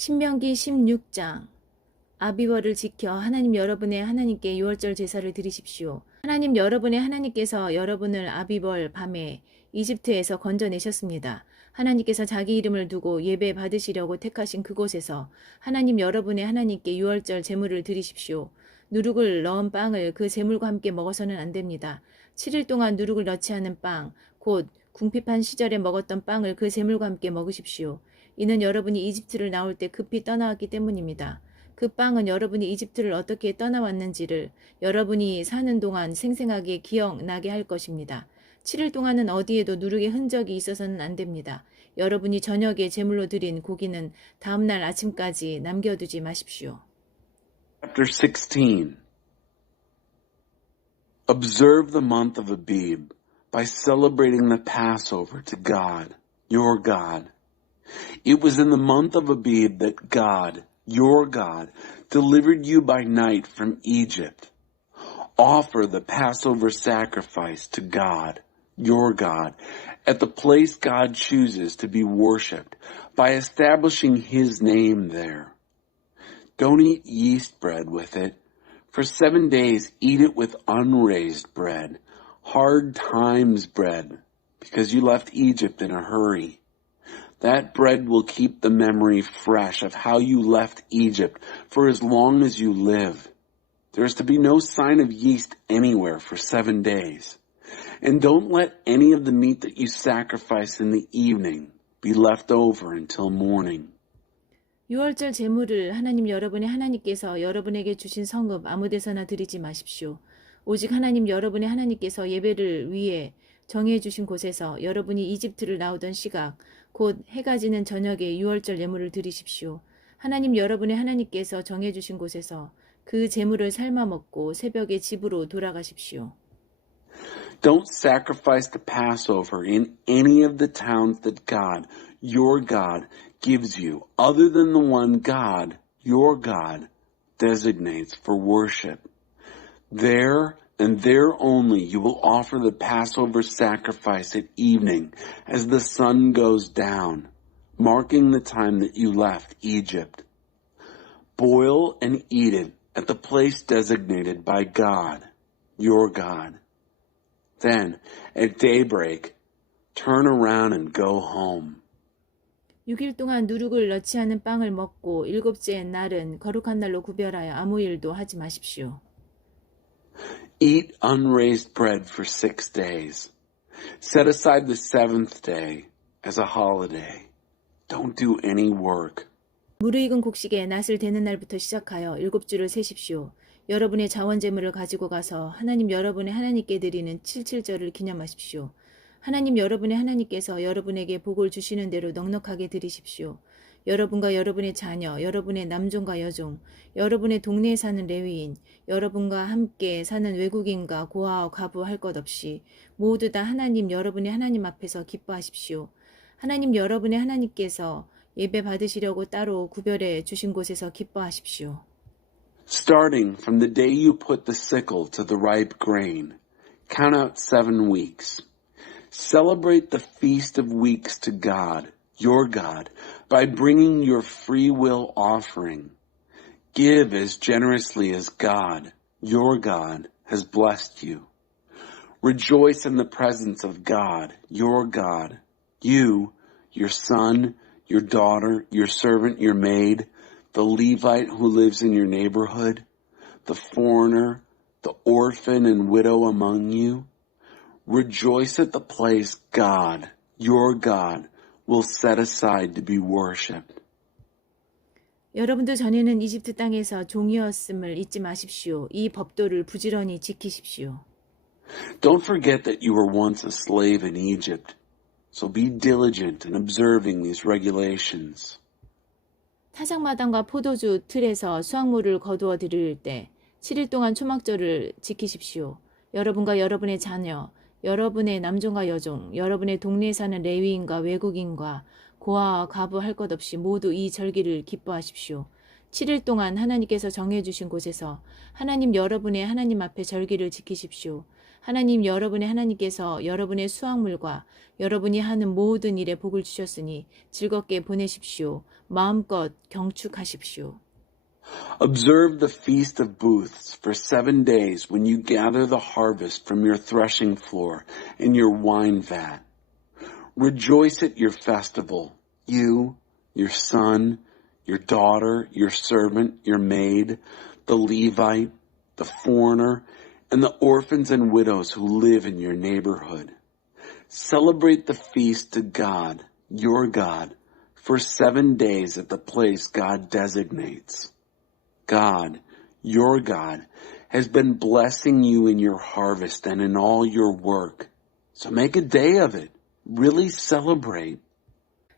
신명기 16장 아비벌을 지켜 하나님 여러분의 하나님께 유월절 제사를 드리십시오. 하나님 여러분의 하나님께서 여러분을 아비벌 밤에 이집트에서 건져내셨습니다. 하나님께서 자기 이름을 두고 예배 받으시려고 택하신 그곳에서 하나님 여러분의 하나님께 유월절 제물을 드리십시오. 누룩을 넣은 빵을 그 제물과 함께 먹어서는 안 됩니다. 7일 동안 누룩을 넣지 않은 빵, 곧 궁핍한 시절에 먹었던 빵을 그 제물과 함께 먹으십시오. 이는 여러분이 이집트를 나올 때 급히 떠나왔기 때문입니다. 그 빵은 여러분이 이집트를 어떻게 떠나왔는지를 여러분이 사는 동안 생생하게 기억나게 할 것입니다. 7일 동안은 어디에도 누룩의 흔적이 있어서는 안 됩니다. 여러분이 저녁에 제물로 드린 고기는 다음날 아침까지 남겨두지 마십시오. Chapter 16. Observe the month of Abib by celebrating the Passover to God, your God. It was in the month of Abib that God, your God, delivered you by night from Egypt. Offer the Passover sacrifice to God, your God, at the place God chooses to be worshipped by establishing His name there. Don't eat yeast bread with it. For 7 days eat it with unraised bread, hard times bread, because you left Egypt in a hurry. That bread will keep the memory fresh of how you left Egypt for as long as you live. There is to be no sign of yeast anywhere for 7 days. And don't let any of the meat that you sacrifice in the evening be left over until morning. 유월절 제물을 하나님 여러분의 하나님께서 여러분에게 주신 성읍 아무데서나 드리지 마십시오. 오직 하나님 여러분의 하나님께서 예배를 위해 정해주신 곳에서 여러분이 이집트를 나오던 시각, 곧 해가 지는 저녁에 유월절 예물을 드리십시오. 하나님 여러분의 하나님께서 정해주신 곳에서 그 제물을 삶아 먹고 새벽에 집으로 돌아가십시오. Don't sacrifice the Passover in any of the towns that God, your God, gives you, other than the one God, your God, designates for worship. There and there only you will offer the Passover sacrifice at evening as the sun goes down, marking the time that you left Egypt. Boil and eat it at the place designated by God, your God. Then, at daybreak, turn around and go home. 6일 동안 누룩을 넣지 않은 빵을 먹고 일곱째 날은 거룩한 날로 구별하여 아무 일도 하지 마십시오. Eat unraised bread for 6 days. Set aside the 7th day as a holiday. Don't do any work. 무르익은 곡식에 낫을 대는 날부터 시작하여 7주를 세십시오. 여러분의 자원제물을 가지고 가서 하나님 여러분의 하나님께 드리는 7.7절을 기념하십시오. 하나님 여러분의 하나님께서 여러분에게 복을 주시는 대로 넉넉하게 드리십시오. 여러분과 여러분의 자녀, 여러분의 남종과 여종, 여러분의 동네에 사는 레위인, 여러분과 함께 사는 외국인과 고아와 과부 할 것 없이 모두 다 하나님 여러분의 하나님 앞에서 기뻐하십시오. 하나님 여러분의 하나님께서 예배 받으시려고 따로 구별해 주신 곳에서 기뻐하십시오. Starting from the day you put the sickle to the ripe grain, count out 7 weeks. Celebrate the Feast of Weeks to God, your God, by bringing your free will offering. Give as generously as God, your God, has blessed you. Rejoice in the presence of God, your God. You, your son, your daughter, your servant, your maid, the Levite who lives in your neighborhood, the foreigner, the orphan and widow among you. Rejoice at the place God, your God, will set aside to be worshipped. 여러분도 전에는 이집트 땅에서 종이었음을 잊지 마십시오. 이 법도를 부지런히 지키십시오. Don't forget that you were once a slave in Egypt, so be diligent in observing these regulations. 타작마당과 포도주 틀에서 수확물을 거두어 드릴 때 7일 동안 초막절을 지키십시오. 여러분과 여러분의 자녀, 여러분의 남종과 여종, 여러분의 동네에 사는 레위인과 외국인과 고아와 과부 할 것 없이 모두 이 절기를 기뻐하십시오. 7일 동안 하나님께서 정해주신 곳에서 하나님 여러분의 하나님 앞에 절기를 지키십시오. 하나님 여러분의 하나님께서 여러분의 수확물과 여러분이 하는 모든 일에 복을 주셨으니 즐겁게 보내십시오. 마음껏 경축하십시오. Observe the Feast of Booths for 7 days when you gather the harvest from your threshing floor and your wine vat. Rejoice at your festival, you, your son, your daughter, your servant, your maid, the Levite, the foreigner, and the orphans and widows who live in your neighborhood. Celebrate the feast to God, your God, for 7 days at the place God designates. God, your God, has been blessing you in your harvest and in all your work. So make a day of it. Really celebrate.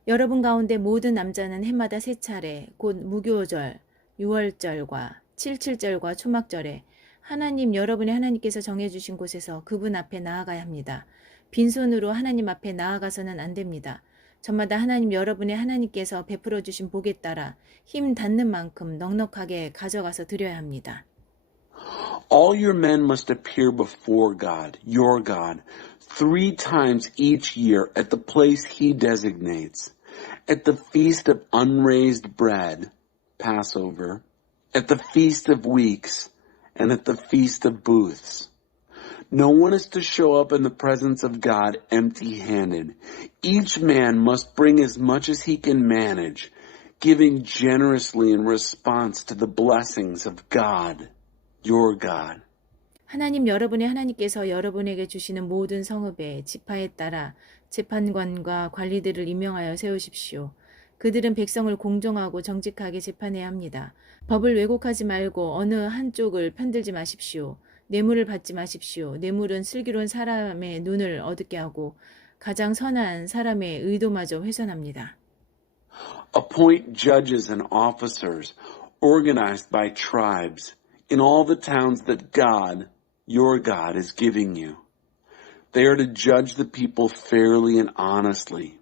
여러분 가운데 모든 남자는 해마다 3차례 곧 무교절, 유월절과 칠칠절과 초막절에 하나님 여러분의 하나님께서 정해주신 곳에서 그분 앞에 나아가야 합니다. 빈손으로 하나님 앞에 나아가서는 안 됩니다. 저마다 하나님 여러분의 하나님께서 베풀어 주신 복에 따라 힘 닿는 만큼 넉넉하게 가져가서 드려야 합니다. All your men must appear before God, your God, 3 times each year at the place he designates, at the Feast of Unraised Bread, Passover, at the Feast of Weeks, and at the Feast of Booths. No one is to show up in the presence of God empty-handed. Each man must bring as much as he can manage, giving generously in response to the blessings of God, your God. 하나님 여러분의 하나님께서 여러분에게 주시는 모든 성읍에 지파에 따라 재판관과 관리들을 임명하여 세우십시오. 그들은 백성을 공정하고 정직하게 재판해야 합니다. 법을 왜곡하지 말고 어느 한쪽을 편들지 마십시오. 뇌물을 받지 마십시오. 뇌물은 슬기로운 사람의 눈을 어둡게 하고 가장 선한 사람의 의도마저 훼손합니다. Appoint judges and officers organized by tribes in all the towns that God, your God, is giving you. They are to judge the people fairly and honestly.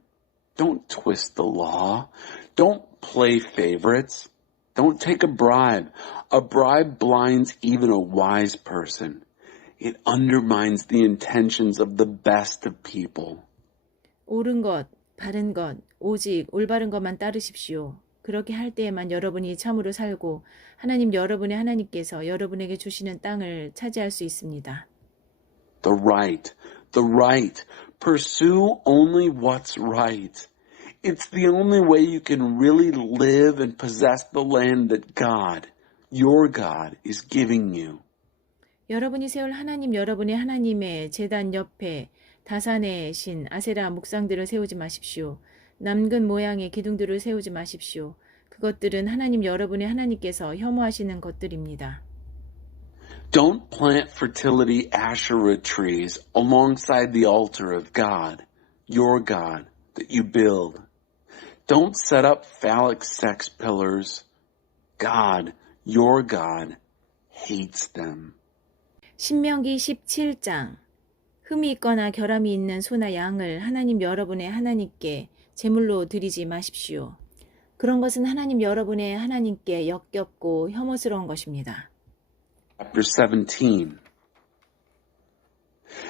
Don't twist the law. Don't play favorites. Don't take a bribe. A bribe blinds even a wise person. It undermines the intentions of the best of people. 옳은 것, 바른 것, 오직 올바른 것만 따르십시오. 그렇게 할 때에만 여러분이 참으로 살고 하나님 여러분의 하나님께서 여러분에게 주시는 땅을 차지할 수 있습니다. The right. Pursue only what's right. It's the only way you can really live and possess the land that God, your God, is giving you. 여러분이 세울 하나님 여러분의 하나님의 제단 옆에 다산의 신 아세라 묵상들을 세우지 마십시오. 남근 모양의 기둥들을 세우지 마십시오. 그것들은 하나님 여러분의 하나님께서 혐오하시는 것들입니다. Don't plant fertility Asherah trees alongside the altar of God, your God, that you build. Don't set up phallic sex pillars. God, your God, hates them. 신명기 17장 흠이 있거나 결함이 있는 소나 양을 하나님 여러분의 하나님께 제물로 드리지 마십시오. 그런 것은 하나님 여러분의 하나님께 역겹고 혐오스러운 것입니다. Chapter 17.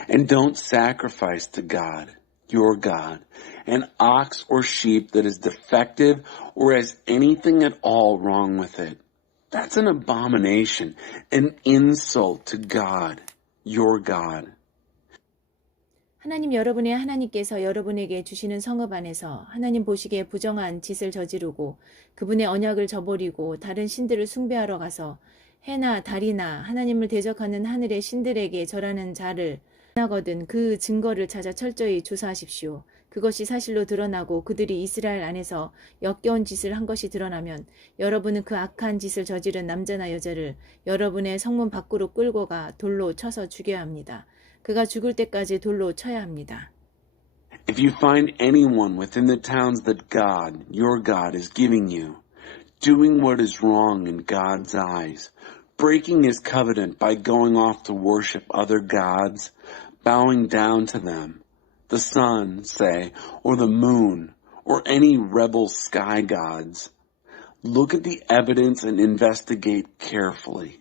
And don't sacrifice to God, your God, an ox or sheep that is defective or has anything at all wrong with it. That's an abomination, an insult to God, your God. 하나님 여러분의 하나님께서 여러분에게 주시는 성읍 안에서 하나님 보시기에 부정한 짓을 저지르고 그분의 언약을 저버리고 다른 신들을 숭배하러 가서 해나 달이나 하나님을 대적하는 하늘의 신들에게 절하는 자를 만나거든 그 증거를 찾아 철저히 조사하십시오. 그것이 사실로 드러나고 그들이 이스라엘 안에서 역겨운 짓을 한 것이 드러나면 여러분은 그 악한 짓을 저지른 남자나 여자를 여러분의 성문 밖으로 끌고 가 돌로 쳐서 죽여야 합니다. 그가 죽을 때까지 돌로 쳐야 합니다. If you find anyone within the towns that God, your God, is giving you, doing what is wrong in God's eyes, breaking his covenant by going off to worship other gods, bowing down to them, the sun, say, or the moon, or any rebel sky gods, look at the evidence and investigate carefully.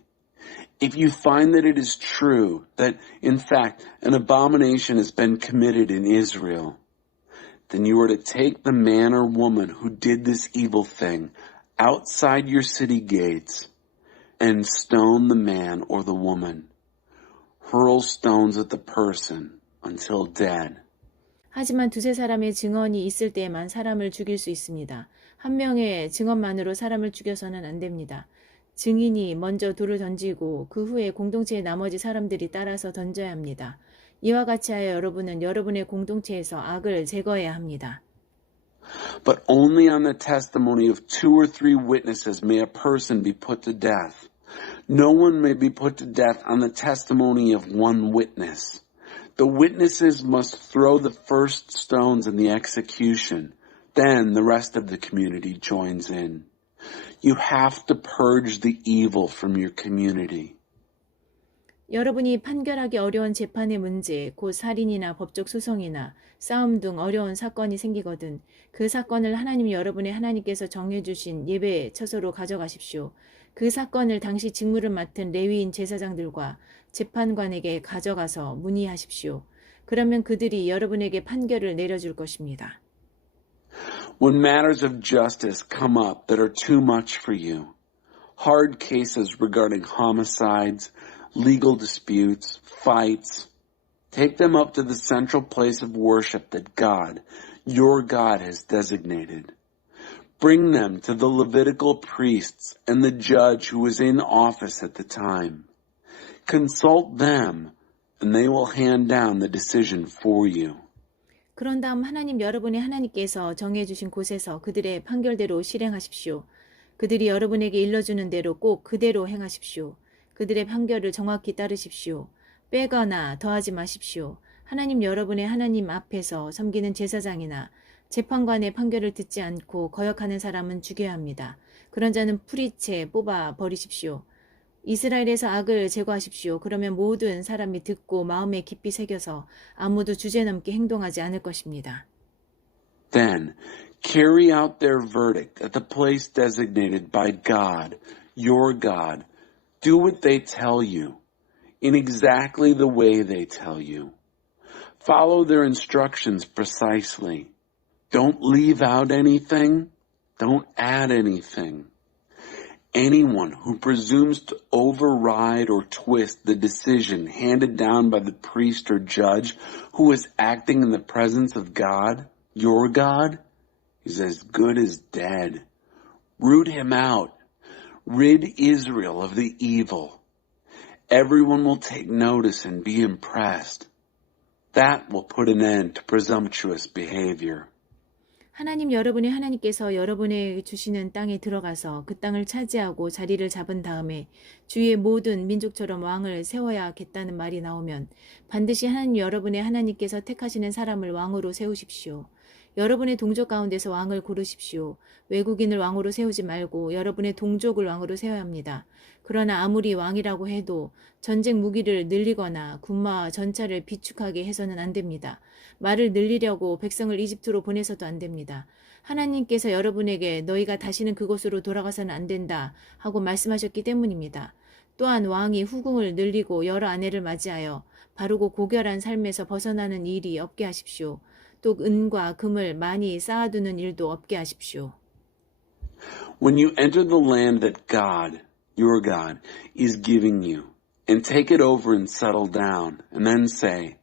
If you find that it is true, that in fact an abomination has been committed in Israel, then you are to take the man or woman who did this evil thing outside your city gates and stone the man or the woman. Hurl stones at the person until dead. 하지만 두세 사람의 증언이 있을 때에만 사람을 죽일 수 있습니다. 한 명의 증언만으로 사람을 죽여서는 안 됩니다. 증인이 먼저 돌을 던지고 그 후에 공동체의 나머지 사람들이 따라서 던져야 합니다. 이와 같이 하여 여러분은 여러분의 공동체에서 악을 제거해야 합니다. But only on the testimony of 2 or 3 witnesses may a person be put to death. No one may be put to death on the testimony of 1 witness. The witnesses must throw the first stones in the execution. Then the rest of the community joins in. You have to purge the evil from your community. 여러분이 판결하기 어려운 재판의 문제, 곧 살인이나 법적 소송이나 싸움 등 어려운 사건이 생기거든 그 사건을 하나님 여러분의 하나님께서 정해주신 예배 처소로 가져가십시오. 그 사건을 당시 직무를 맡은 레위인 제사장들과 재판관에게 가져가서 문의하십시오. 그러면 그들이 여러분에게 판결을 내려줄 것입니다. When matters of justice come up that are too much for you, hard cases regarding homicides, legal disputes, fights, take them up to the central place of worship that God, your God, has designated. Bring them to the Levitical priests and the judge who was in office at the time. Consult them, and they will hand down the decision for you. 그런 다음 하나님 여러분의 하나님께서 정해주신 곳에서 그들의 판결대로 실행하십시오. 그들이 여러분에게 일러주는 대로 꼭 그대로 행하십시오. 그들의 판결을 정확히 따르십시오. 빼거나 더하지 마십시오. 하나님 여러분의 하나님 앞에서 섬기는 제사장이나 재판관의 판결을 듣지 않고 거역하는 사람은 죽여야 합니다. 그런 자는 풀이채 뽑아 버리십시오. 이스라엘에서 악을 제거하십시오. 그러면 모든 사람이 듣고 마음에 깊이 새겨서 아무도 주제넘게 행동하지 않을 것입니다. Then carry out their verdict at the place designated by God, your God. Do what they tell you, in exactly the way they tell you. Follow their instructions precisely. Don't leave out anything. Don't add anything. Anyone who presumes to override or twist the decision handed down by the priest or judge who is acting in the presence of God, your God, is as good as dead. Root him out. Rid Israel of the evil. Everyone will take notice and be impressed. That will put an end to presumptuous behavior. 하나님 여러분의 하나님께서 여러분의 주시는 땅에 들어가서 그 땅을 차지하고 자리를 잡은 다음에 주위의 모든 민족처럼 왕을 세워야겠다는 말이 나오면 반드시 하나님 여러분의 하나님께서 택하시는 사람을 왕으로 세우십시오. 여러분의 동족 가운데서 왕을 고르십시오. 외국인을 왕으로 세우지 말고 여러분의 동족을 왕으로 세워야 합니다. 그러나 아무리 왕이라고 해도 전쟁 무기를 늘리거나 군마와 전차를 비축하게 해서는 안 됩니다. 말을 늘리려고 백성을 이집트로 보내서도 안 됩니다. 하나님께서 여러분에게 너희가 다시는 그곳으로 돌아가서는 안 된다 하고 말씀하셨기 때문입니다. 또한 왕이 후궁을 늘리고 여러 아내를 맞이하여 바르고 고결한 삶에서 벗어나는 일이 없게 하십시오. 또 은과 금을 많이 쌓아두는 일도 없게 하십시오. When you enter the land that God, your God, is giving you, and take it over and settle down, and then say,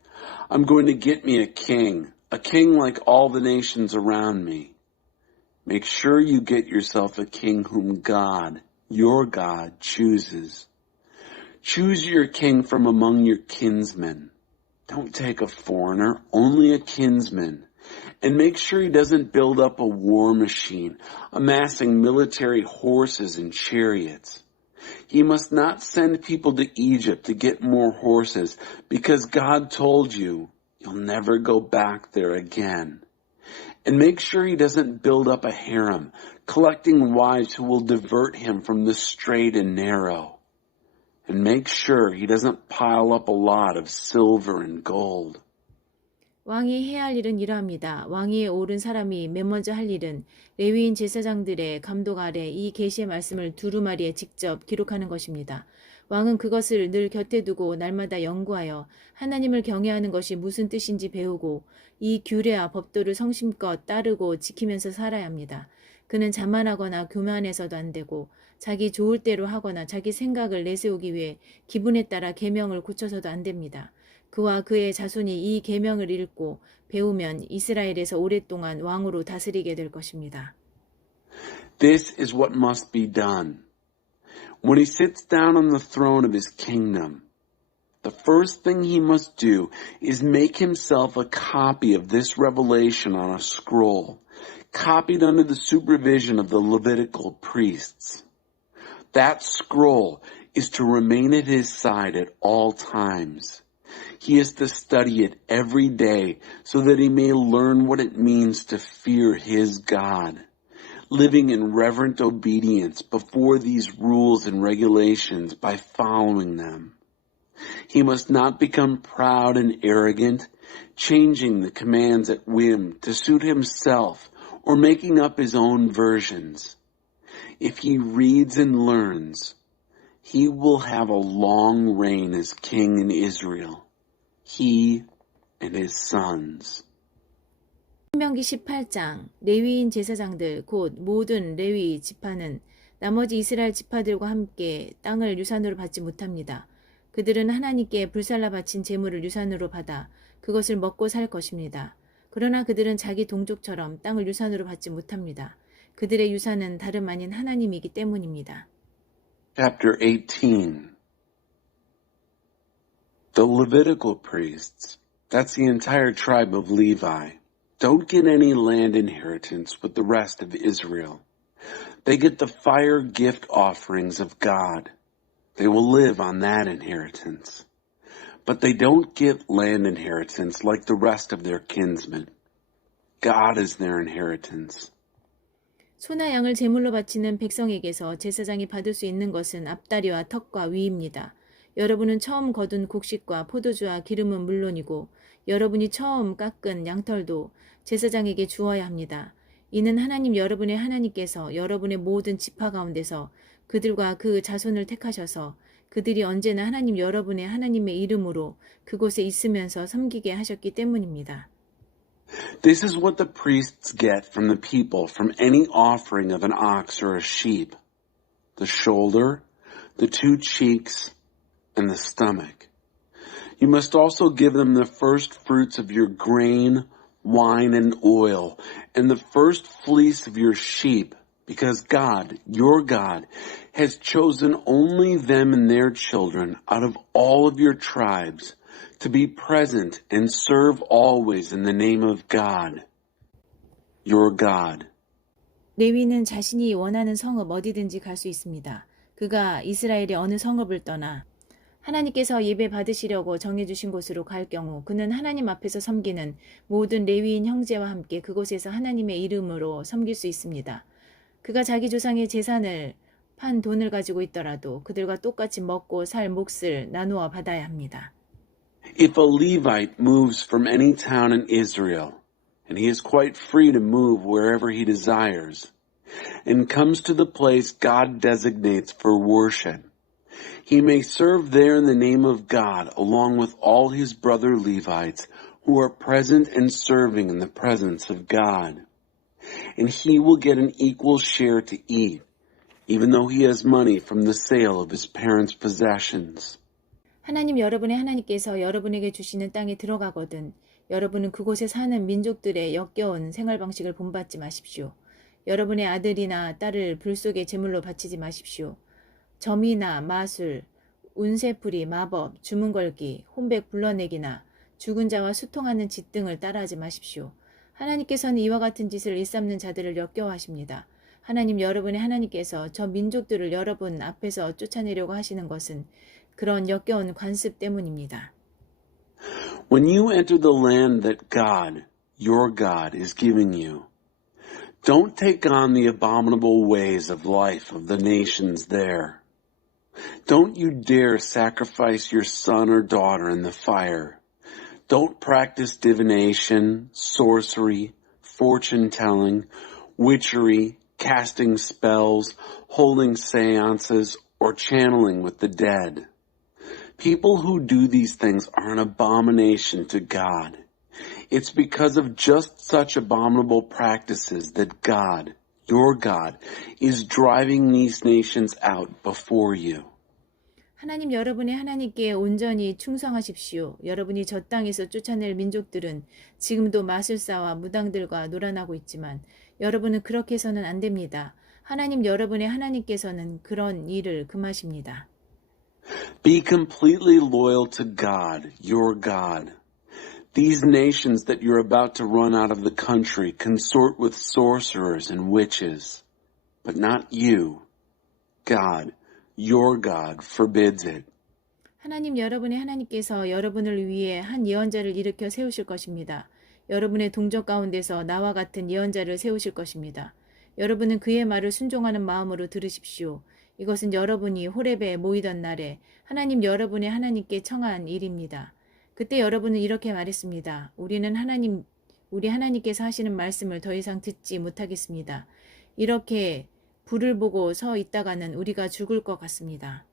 I'm going to get me a king like all the nations around me. Make sure you get yourself a king whom God, your God, chooses. Choose your king from among your kinsmen. Don't take a foreigner, only a kinsman. And make sure he doesn't build up a war machine, amassing military horses and chariots. He must not send people to Egypt to get more horses, because God told you you'll never go back there again. And make sure he doesn't build up a harem, collecting wives who will divert him from the straight and narrow. And make sure he doesn't pile up a lot of silver and gold. 왕이 해야 할 일은 이러합니다. 왕위에 오른 사람이 맨 먼저 할 일은 레위인 제사장들의 감독 아래 이 계시의 말씀을 두루마리에 직접 기록하는 것입니다. 왕은 그것을 늘 곁에 두고 날마다 연구하여 하나님을 경외하는 것이 무슨 뜻인지 배우고 이 규례와 법도를 성심껏 따르고 지키면서 살아야 합니다. 그는 자만하거나 교만해서도 안 되고 자기 좋을 대로 하거나 자기 생각을 내세우기 위해 기분에 따라 계명을 고쳐서도 안 됩니다. 그와 그의 자손이 이 계명을 읽고 배우면 이스라엘에서 오랫동안 왕으로 다스리게 될 것입니다. This is what must be done. When he sits down on the throne of his kingdom, the first thing he must do is make himself a copy of this revelation on a scroll, copied under the supervision of the Levitical priests. That scroll is to remain at his side at all times. He is to study it every day so that he may learn what it means to fear his God, living in reverent obedience before these rules and regulations by following them. He must not become proud and arrogant, changing the commands at whim to suit himself or making up his own versions. If he reads and learns, he will have a long reign as king in Israel, he and his sons. 신명기 18장 레위인 제사장들 곧 모든 레위 지파는 나머지 이스라엘 지파들과 함께 땅을 유산으로 받지 못합니다. 그들은 하나님께 불살라 바친 제물을 유산으로 받아 그것을 먹고 살 것입니다. 그러나 그들은 자기 동족처럼 땅을 유산으로 받지 못합니다. 그들의 유산은 다름 아닌 하나님이기 때문입니다. Chapter 18. The Levitical priests, that's the entire tribe of Levi, don't get any land inheritance with the rest of Israel. They get the fire gift offerings of God. They will live on that inheritance. But they don't get land inheritance like the rest of their kinsmen. God is their inheritance. 소나 양을 제물로 바치는 백성에게서 제사장이 받을 수 있는 것은 앞다리와 턱과 위입니다. 여러분은 처음 거둔 곡식과 포도주와 기름은 물론이고 여러분이 처음 깎은 양털도 제사장에게 주어야 합니다. 이는 하나님 여러분의 하나님께서 여러분의 모든 지파 가운데서 그들과 그 자손을 택하셔서 그들이 언제나 하나님 여러분의 하나님의 이름으로 그곳에 있으면서 섬기게 하셨기 때문입니다. This is what the priests get from the people from any offering of an ox or a sheep. The shoulder, the two cheeks, and the stomach. You must also give them the first fruits of your grain, wine, and oil, and the first fleece of your sheep, because God, your God, has chosen only them and their children out of all of your tribes to be present and serve always in the name of God, your God. 레위는 자신이 원하는 성읍 어디든지 갈 수 있습니다. 그가 이스라엘의 어느 성읍을 떠나 하나님께서 예배 받으시려고 정해주신 곳으로 갈 경우 그는 하나님 앞에서 섬기는 모든 레위인 형제와 함께 그곳에서 하나님의 이름으로 섬길 수 있습니다. 그가 자기 조상의 재산을 판 돈을 가지고 있더라도 그들과 똑같이 먹고 살 몫을 나누어 받아야 합니다. If a Levite moves from any town in Israel, and he is quite free to move wherever he desires, and comes to the place God designates for worship, he may serve there in the name of God along with all his brother Levites who are present and serving in the presence of God. And he will get an equal share to eat, even though he has money from the sale of his parents' possessions. 하나님 여러분의 하나님께서 여러분에게 주시는 땅에 들어가거든 여러분은 그곳에 사는 민족들의 역겨운 생활 방식을 본받지 마십시오. 여러분의 아들이나 딸을 불 속에 제물로 바치지 마십시오. 점이나 마술, 운세풀이, 마법, 주문걸기, 혼백 불러내기나 죽은 자와 수통하는 짓 등을 따라하지 마십시오. 하나님께서는 이와 같은 짓을 일삼는 자들을 역겨워하십니다. 하나님 여러분의 하나님께서 저 민족들을 여러분 앞에서 쫓아내려고 하시는 것은 그런 역겨운 관습 때문입니다. When you enter the land that God, your God, is giving you, don't take on the abominable ways of life of the nations there. Don't you dare sacrifice your son or daughter in the fire. Don't practice divination, sorcery, fortune-telling, witchery, casting spells, holding seances, or channeling with the dead. People who do these things are an abomination to God. It's because of just such abominable practices that God, your God, is driving these nations out before you. 하나님 여러분의 하나님께 온전히 충성하십시오. 여러분이 저 땅에서 쫓아낼 민족들은 지금도 마술사와 무당들과 놀아나고 있지만 여러분은 그렇게 해서는 안 됩니다. 하나님 여러분의 하나님께서는 그런 일을 금하십니다. Be completely loyal to God, your God. These nations that you're about to run out of the country consort with sorcerers and witches. But not you. God, your God, forbids it. 하나님 여러분의 하나님께서 여러분을 위해 한 예언자를 일으켜 세우실 것입니다. 여러분의 동족 가운데서 나와 같은 예언자를 세우실 것입니다. 여러분은 그의 말을 순종하는 마음으로 들으십시오. 이것은 여러분이 호렙에 모이던 날에 하나님 여러분의 하나님께 청한 일입니다. 그때 여러분은 이렇게 말했습니다. 우리 하나님께서 하시는 말씀을 더 이상 듣지 못하겠습니다. 이렇게 불을 보고 서 있다가는 우리가 죽을 것 같습니다.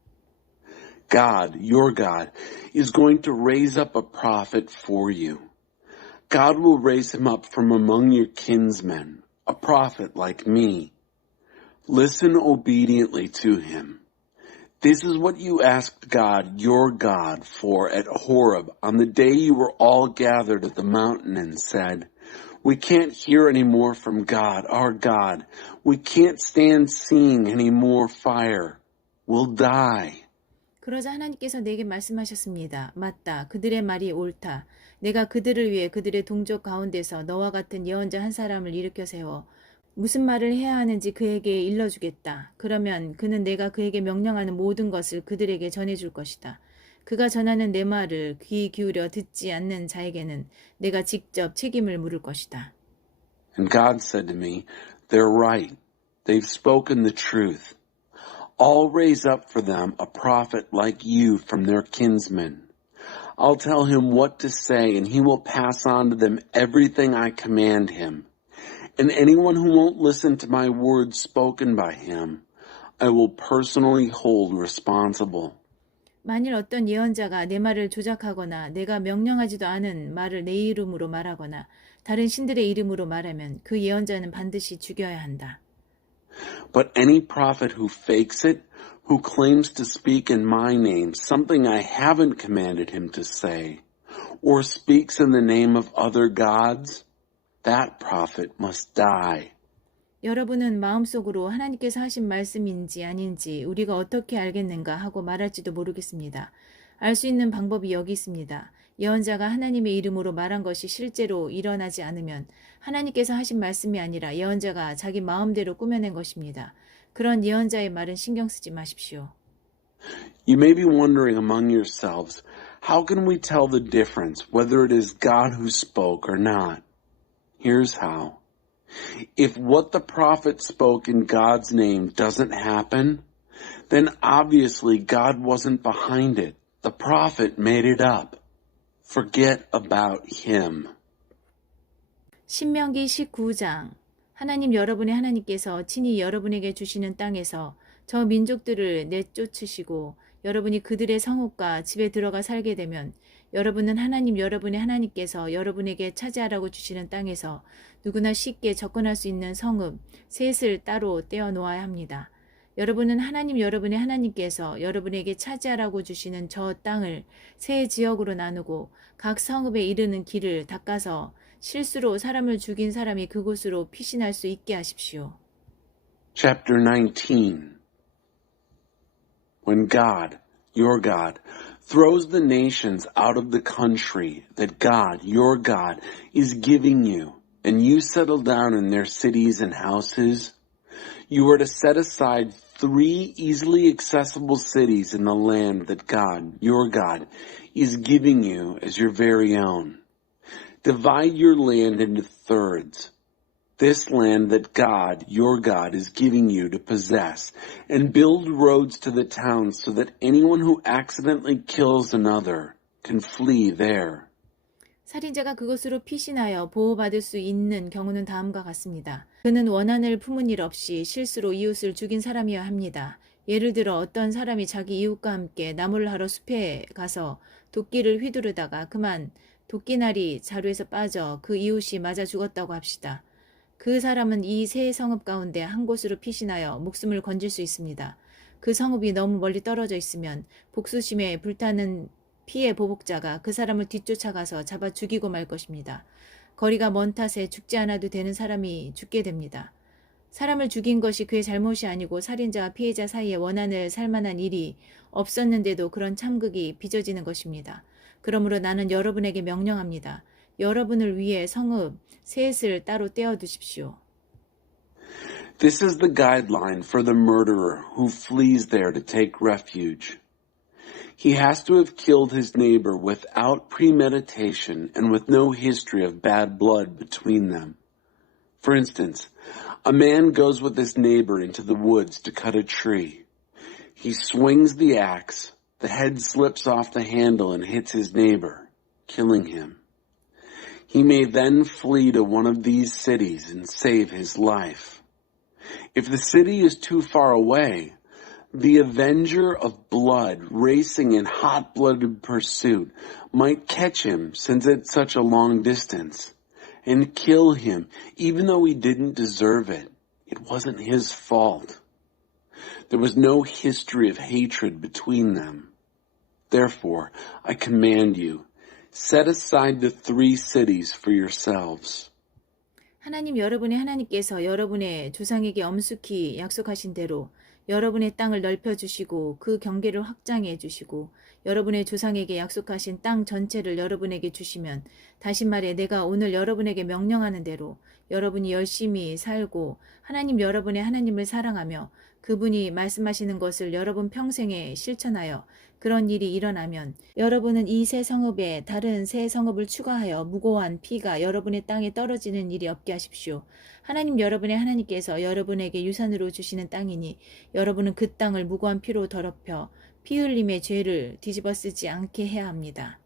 God, your God, is going to raise up a prophet for you. God will raise him up from among your kinsmen, a prophet like me. Listen obediently to him. This is what you asked God, your God, for at Horeb on the day you were all gathered at the mountain and said, We can't hear any more from God, our God. We can't stand seeing any more fire. We'll die. 그러자 하나님께서 내게 말씀하셨습니다. 맞다. 그들의 말이 옳다. 내가 그들을 위해 그들의 동족 가운데서 너와 같은 예언자 한 사람을 일으켜 세워 무슨 말을 해야 하는지 그에게 일러주겠다. 그러면 그는 내가 그에게 명령하는 모든 것을 그들에게 전해줄 것이다. 그가 전하는 내 말을 귀 기울여 듣지 않는 자에게는 내가 직접 책임을 물을 것이다. And God said to me, They're right. They've spoken the truth. I'll raise up for them a prophet like you from their kinsmen. I'll tell him what to say, and he will pass on to them everything I command him. And anyone who won't listen to my words spoken by him, I will personally hold responsible. 만일 어떤 예언자가 내 말을 조작하거나 내가 명령하지도 않은 말을 내 이름으로 말하거나 다른 신들의 이름으로 말하면 그 예언자는 반드시 죽여야 한다. But any prophet who fakes it, who claims to speak in my name something I haven't commanded him to say, or speaks in the name of other gods, that prophet must die. 여러분은 마음속으로 하나님께서 하신 말씀인지 아닌지 우리가 어떻게 알겠는가 하고 말할지도 모르겠습니다. 알 수 있는 방법이 여기 있습니다. 예언자가 하나님의 이름으로 말한 것이 실제로 일어나지 않으면 하나님께서 하신 말씀이 아니라 예언자가 자기 마음대로 꾸며낸 것입니다. 그런 예언자의 말은 신경 쓰지 마십시오. You may be wondering among yourselves, how can we tell the difference whether it is God who spoke or not? Here's how. If what the prophet spoke in God's name doesn't happen, then obviously God wasn't behind it. The prophet made it up. Forget about him. 신명기 19장. 하나님 여러분의 하나님께서 친히 여러분에게 주시는 땅에서 저 민족들을 내쫓으시고 여러분이 그들의 성읍과 집에 들어가 살게 되면 여러분은 하나님 여러분의 하나님께서 여러분에게 차지하라고 주시는 땅에서 누구나 쉽게 접근할 수 있는 성읍 셋을 따로 떼어 놓아야 합니다. 여러분은 하나님 여러분의 하나님께서 여러분에게 차지하라고 주시는 저 땅을 세 지역으로 나누고 각 성읍에 이르는 길을 닦아서 실수로 사람을 죽인 사람이 그곳으로 피신할 수 있게 하십시오. Chapter 19. When God, your God, throws the nations out of the country that God, your God, is giving you, and you settle down in their cities and houses, you are to set aside 3 easily accessible cities in the land that God, your God, is giving you as your very own. Divide your land into thirds. This land that God, your God, is giving you to possess, and build roads to the towns so that anyone who accidentally kills another can flee there. 살인자가 그것으로 피신하여 보호받을 수 있는 경우는 다음과 같습니다. 그는 원한을 품은 일 없이 실수로 이웃을 죽인 사람이어야 합니다. 예를 들어 어떤 사람이 자기 이웃과 함께 나무를 하러 숲에 가서 도끼를 휘두르다가 그만 도끼날이 자루에서 빠져 그 이웃이 맞아 죽었다고 합시다. 그 사람은 이 세 성읍 가운데 한 곳으로 피신하여 목숨을 건질 수 있습니다. 그 성읍이 너무 멀리 떨어져 있으면 복수심에 불타는 피해 보복자가 그 사람을 뒤쫓아가서 잡아 죽이고 말 것입니다. 거리가 먼 탓에 죽지 않아도 되는 사람이 죽게 됩니다. 사람을 죽인 것이 그의 잘못이 아니고 살인자와 피해자 사이에 원한을 살 만한 일이 없었는데도 그런 참극이 빚어지는 것입니다. 그러므로 나는 여러분에게 명령합니다. 여러분을 위해 성읍 셋을 따로 떼어두십시오. This is the guideline for the murderer who flees there to take refuge. He has to have killed his neighbor without premeditation and with no history of bad blood between them. For instance, a man goes with his neighbor into the woods to cut a tree. He swings the axe, the head slips off the handle and hits his neighbor, killing him. He may then flee to one of these cities and save his life. If the city is too far away, the avenger of blood racing in hot-blooded pursuit might catch him since it's such a long distance and kill him even though he didn't deserve it. It wasn't his fault. There was no history of hatred between them. Therefore, I command you, set aside the 3 cities for yourselves. 하나님 여러분의 하나님께서 여러분의 조상에게 엄숙히 약속하신 대로 여러분의 땅을 넓혀주시고 그 경계를 확장해 주시고 여러분의 조상에게 약속하신 땅 전체를 여러분에게 주시면 다시 말해 내가 오늘 여러분에게 명령하는 대로 여러분이 열심히 살고 하나님 여러분의 하나님을 사랑하며 그분이 말씀하시는 것을 여러분 평생에 실천하여 그런 일이 일어나면 여러분은 이 세 성읍에 다른 세 성읍을 추가하여 무고한 피가 여러분의 땅에 떨어지는 일이 없게 하십시오. 하나님 여러분의 하나님께서 여러분에게 유산으로 주시는 땅이니 여러분은 그 땅을 무고한 피로 더럽혀 피 흘림의 죄를 뒤집어 쓰지 않게 해야 합니다.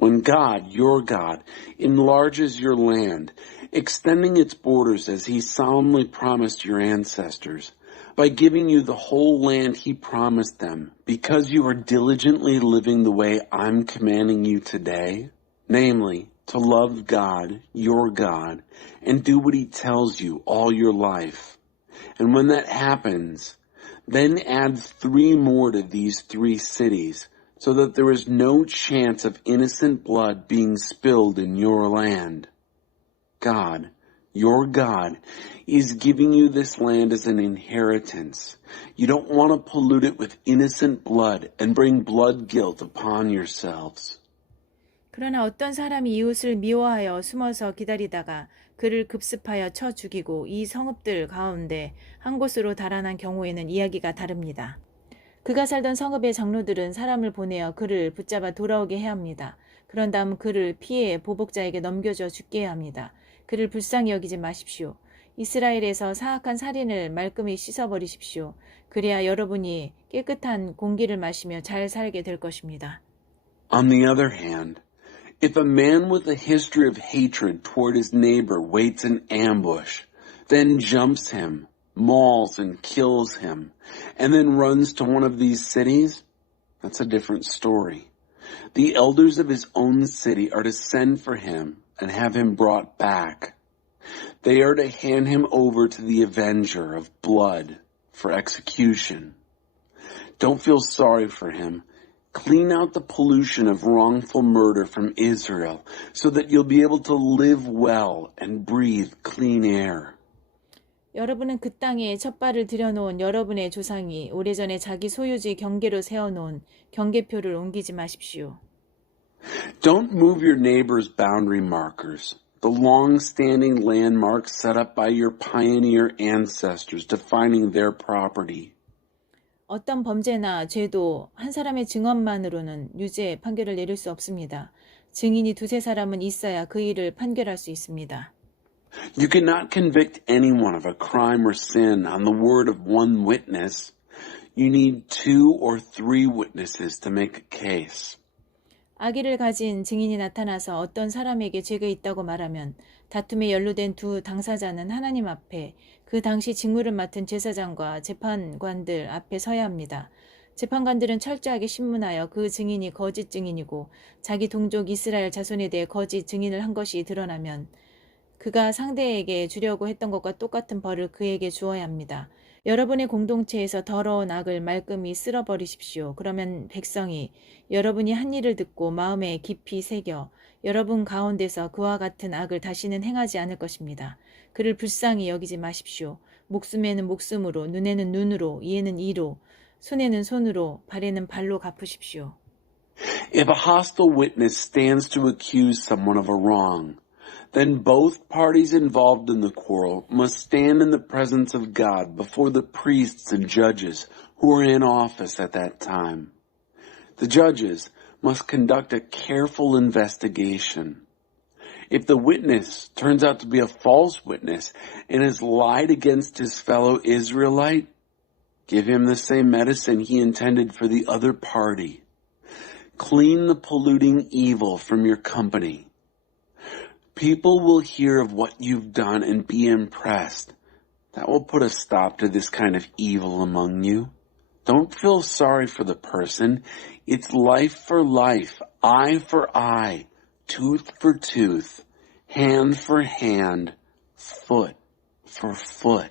When God, your God, enlarges your land, extending its borders as he solemnly promised your ancestors, by giving you the whole land he promised them, because you are diligently living the way I'm commanding you today, namely, to love God, your God, and do what he tells you all your life. And when that happens, then add 3 more to these 3 cities, so that there is no chance of innocent blood being spilled in your land. God, your God, is giving you this land as an inheritance. You don't want to pollute it with innocent blood and bring blood guilt upon yourselves. 그러나 어떤 사람이 이웃을 미워하여 숨어서 기다리다가 그를 급습하여 쳐 죽이고 이 성읍들 가운데 한 곳으로 달아난 경우에는 이야기가 다릅니다. 그가 살던 성읍의 장로들은 사람을 보내어 그를 붙잡아 돌아오게 해야 합니다. 그런 다음 그를 피해 보복자에게 넘겨줘 죽게 해야 합니다. 그를 불쌍히 여기지 마십시오. 이스라엘에서 사악한 살인을 말끔히 씻어버리십시오. 그래야 여러분이 깨끗한 공기를 마시며 잘 살게 될 것입니다. On the other hand, if a man with a history of hatred toward his neighbor waits in ambush, then jumps him, mauls and kills him, and then runs to one of these cities, that's a different story. The elders of his own city are to send for him and have him brought back. They are to hand him over to the avenger of blood for execution. Don't feel sorry for him. Clean out the pollution of wrongful murder from Israel so that you'll be able to live well and breathe clean air. 여러분은 그 땅에 첫발을 들여놓은 여러분의 조상이 오래전에 자기 소유지 경계로 세워놓은 경계표를 옮기지 마십시오. Don't move your neighbor's boundary markers, the long-standing landmarks set up by your pioneer ancestors defining their property. 어떤 범죄나 죄도 한 사람의 증언만으로는 유죄 판결을 내릴 수 없습니다. 증인이 2-3사람은 있어야 그 일을 판결할 수 있습니다. You cannot convict anyone of a crime or sin on the word of one witness. You need 2 or 3 witnesses to make a case. 악의를 가진 증인이 나타나서 어떤 사람에게 죄가 있다고 말하면 다툼에 연루된 두 당사자는 하나님 앞에 그 당시 직무를 맡은 제사장과 재판관들 앞에 서야 합니다. 재판관들은 철저하게 신문하여 그 증인이 거짓 증인이고 자기 동족 이스라엘 자손에 대해 거짓 증인을 한 것이 드러나면 그가 상대에게 주려고 했던 것과 똑같은 벌을 그에게 주어야 합니다. 여러분의 공동체에서 더러운 악을 말끔히 쓸어버리십시오. 그러면 백성이 여러분이 한 일을 듣고 마음에 깊이 새겨 여러분 가운데서 그와 같은 악을 다시는 행하지 않을 것입니다. 그를 불쌍히 여기지 마십시오. 목숨에는 목숨으로, 눈에는 눈으로, 이에는 이로, 손에는 손으로, 발에는 발로 갚으십시오. If a hostile witness stands to accuse someone of a wrong, then both parties involved in the quarrel must stand in the presence of God before the priests and judges who are in office at that time. The judges must conduct a careful investigation. If the witness turns out to be a false witness and has lied against his fellow Israelite, give him the same medicine he intended for the other party. Clean the polluting evil from your company. People will hear of what you've done and be impressed. That will put a stop to this kind of evil among you. Don't feel sorry for the person. It's life for life, eye for eye, tooth for tooth, hand for hand, foot for foot.